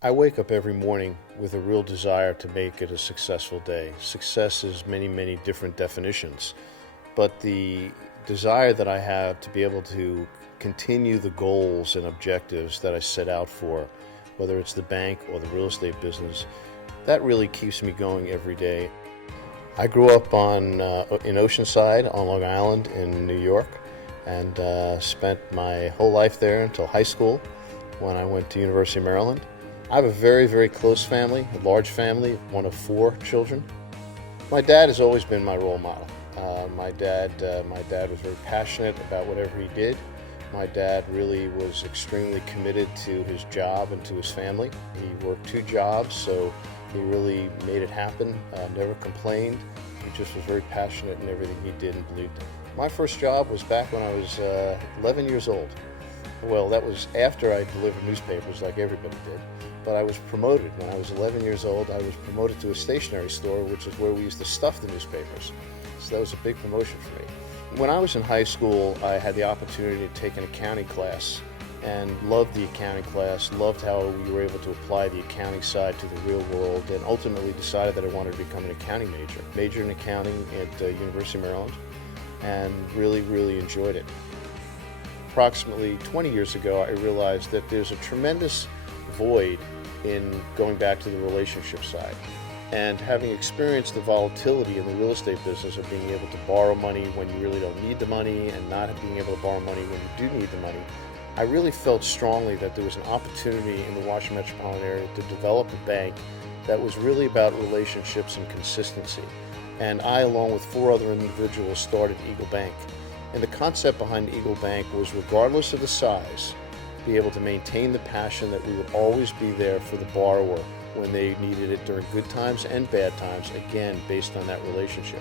I wake up every morning with a real desire to make it a successful day. Success is many, many different definitions, but the desire that I have to be able to continue the goals and objectives that I set out for, whether it's the bank or the real estate business, that really keeps me going every day. I grew up in Oceanside on Long Island in New York and spent my whole life there until high school when I went to University of Maryland. I have a very, very close family, a large family, one of 4 children. My dad has always been my role model. My dad was very passionate about whatever he did. My dad really was extremely committed to his job and to his family. He worked 2 jobs, so he really made it happen, never complained. He just was very passionate in everything he did and believed in. My first job was back when I was 11 years old. Well, that was after I delivered newspapers like everybody did. But I was promoted. When I was 11 years old, I was promoted to a stationery store, which is where we used to stuff the newspapers. So that was a big promotion for me. When I was in high school, I had the opportunity to take an accounting class and loved the accounting class, loved how we were able to apply the accounting side to the real world, and ultimately decided that I wanted to become an accounting major. Majored in accounting at University of Maryland and really, really enjoyed it. Approximately 20 years ago, I realized that there's a tremendous void in going back to the relationship side. And having experienced the volatility in the real estate business of being able to borrow money when you really don't need the money and not being able to borrow money when you do need the money, I really felt strongly that there was an opportunity in the Washington metropolitan area to develop a bank that was really about relationships and consistency. And I, along with 4 other individuals, started Eagle Bank. And the concept behind Eagle Bank was, regardless of the size, be able to maintain the passion that we would always be there for the borrower when they needed it during good times and bad times, again, based on that relationship.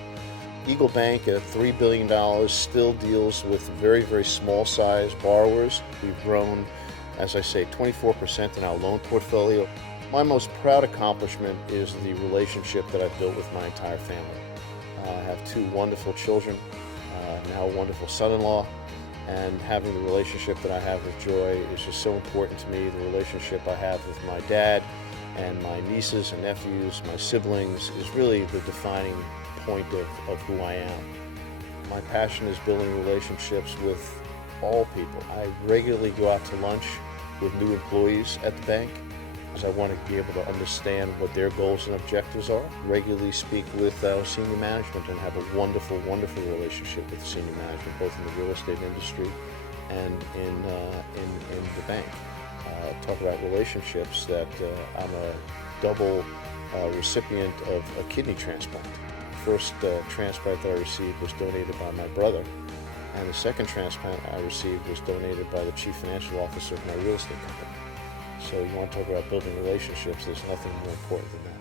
Eagle Bank at $3 billion still deals with very, very small size borrowers. We've grown, as I say, 24% in our loan portfolio. My most proud accomplishment is the relationship that I've built with my entire family. I have 2 wonderful children, now a wonderful son-in-law, and having the relationship that I have with Joy is just so important to me. The relationship I have with my dad and my nieces and nephews, my siblings, is really the defining point of who I am. My passion is building relationships with all people. I regularly go out to lunch with new employees at the bank because I want to be able to understand what their goals and objectives are. Regularly speak with our senior management and have a wonderful, wonderful relationship with the senior management, both in the real estate industry and in the bank. Talk about relationships that I'm a double recipient of a kidney transplant. The first transplant that I received was donated by my brother, and the second transplant I received was donated by the chief financial officer of my real estate company. So you want to talk about building relationships, there's nothing more important than that.